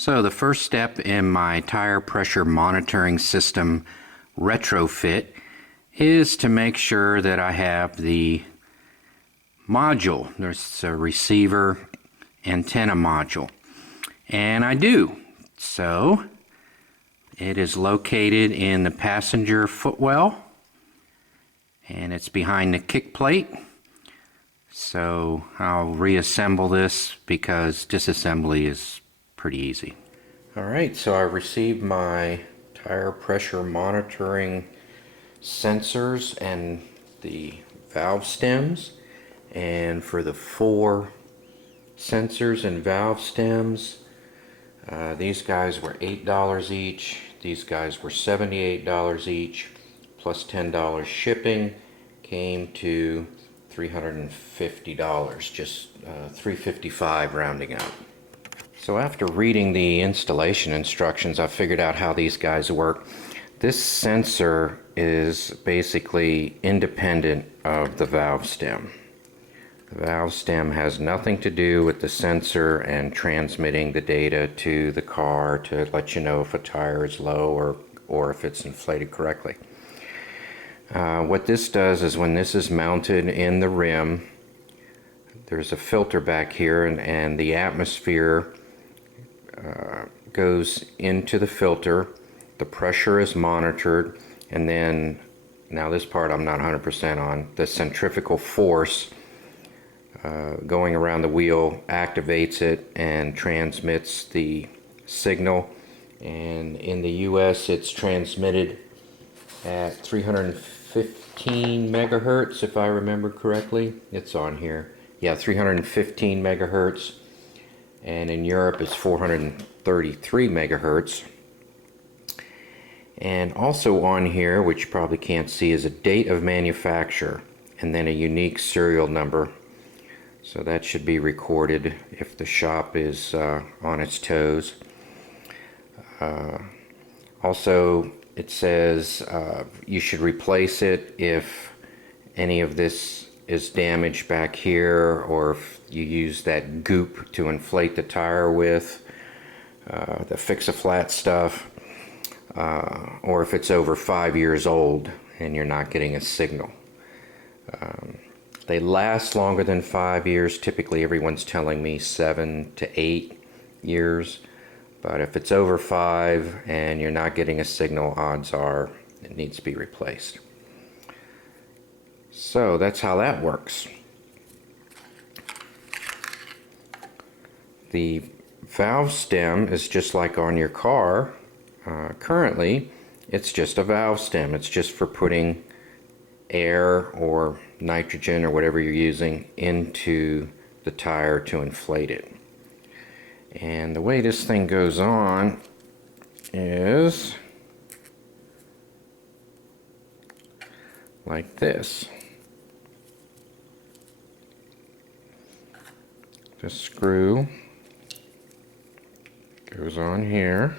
So the first step in my tire pressure monitoring system RetroFit is to make sure that I have the module. There's a receiver antenna module, and I do. So it is located in the passenger footwell, and it's behind the kick plate. So I'll reassemble this because disassembly is pretty easy. Alright, so I received my tire pressure monitoring sensors and the valve stems, and for the 4 sensors and valve stems, these guys were $8 each, these guys were $78 each, plus $10 shipping, came to $350, just $355 rounding out. So after reading the installation instructions, I figured out how these guys work. This sensor is basically independent of the valve stem. The valve stem has nothing to do with the sensor and transmitting the data to the car to let you know if a tire is low or if it's inflated correctly. What this does is when this is mounted in the rim, there's a filter back here, and the atmosphere goes into the filter. The pressure is monitored, and then, now this part I'm not 100% on, the centrifugal force going around the wheel activates it and transmits the signal. And in the US it's transmitted at 315 megahertz, if I remember correctly. It's on here. Yeah, 315 megahertz. And in Europe it's 433 megahertz. And also on here, which you probably can't see, is a date of manufacture and then a unique serial number. So that should be recorded if the shop is on its toes. Also, it says you should replace it if any of this is damaged back here, or if you use that goop to inflate the tire with, the fix-a-flat stuff, or if it's over 5 years old and you're not getting a signal. They last longer than 5 years. Typically everyone's telling me 7 to 8 years. But if it's over 5 and you're not getting a signal, odds are it needs to be replaced. So that's how that works. The valve stem is just like on your car. Currently, it's just a valve stem. It's just for putting air or nitrogen or whatever you're using into the tire to inflate it. And the way this thing goes on is like this. The screw goes on here.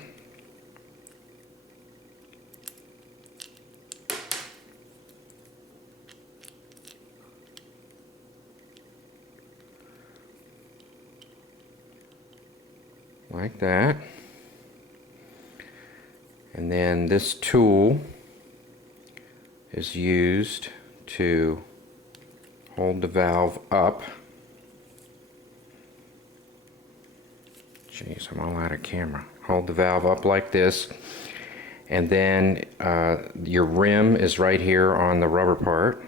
Like that. And then this tool is used to hold the valve up. Jeez, I'm all out of camera. Hold the valve up like this, and then your rim is right here on the rubber part.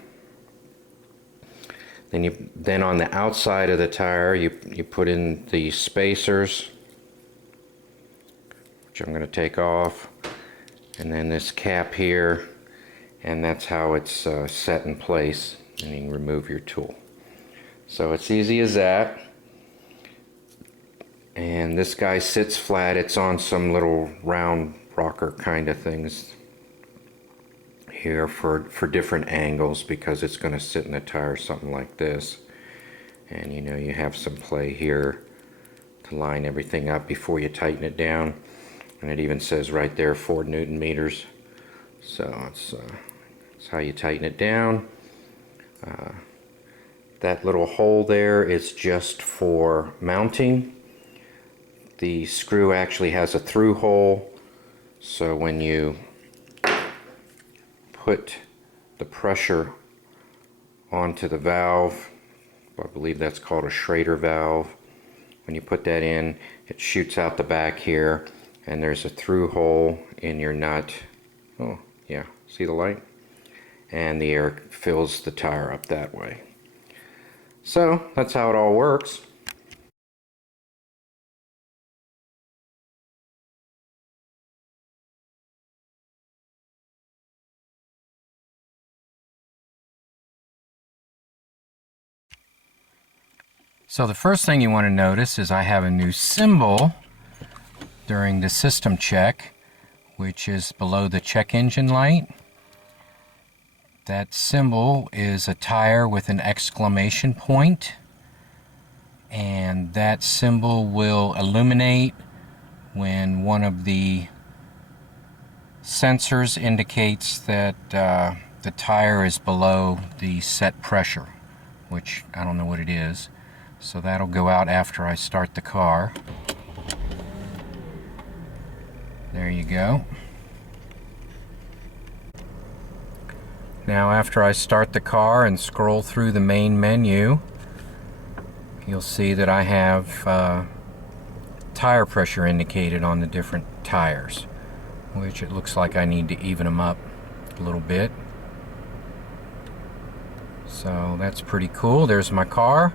Then on the outside of the tire you put in the spacers, which I'm going to take off, and then this cap here, and that's how it's set in place, and you can remove your tool. So it's easy as that. And this guy sits flat. It's on some little round rocker kind of things here for different angles, because it's going to sit in the tire something like this. And you know, you have some play here to line everything up before you tighten it down. And it even says right there 4 Newton meters. So it's how you tighten it down. That little hole there is just for mounting. The screw actually has a through hole, so when you put the pressure onto the valve, I believe that's called a Schrader valve, when you put that in, it shoots out the back here, and there's a through hole in your nut. Oh yeah, see the light? And the air fills the tire up that way. So that's how it all works. So the first thing you want to notice is I have a new symbol during the system check, which is below the check engine light. That symbol is a tire with an exclamation point, and that symbol will illuminate when one of the sensors indicates that the tire is below the set pressure, which I don't know what it is. So that'll go out after I start the car. There you go. Now after I start the car and scroll through the main menu, you'll see that I have tire pressure indicated on the different tires, which it looks like I need to even them up a little bit. So that's pretty cool. There's my car.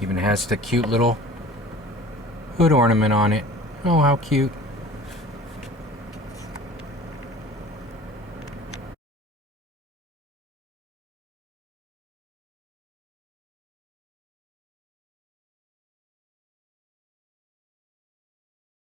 Even has the cute little hood ornament on it. Oh, how cute.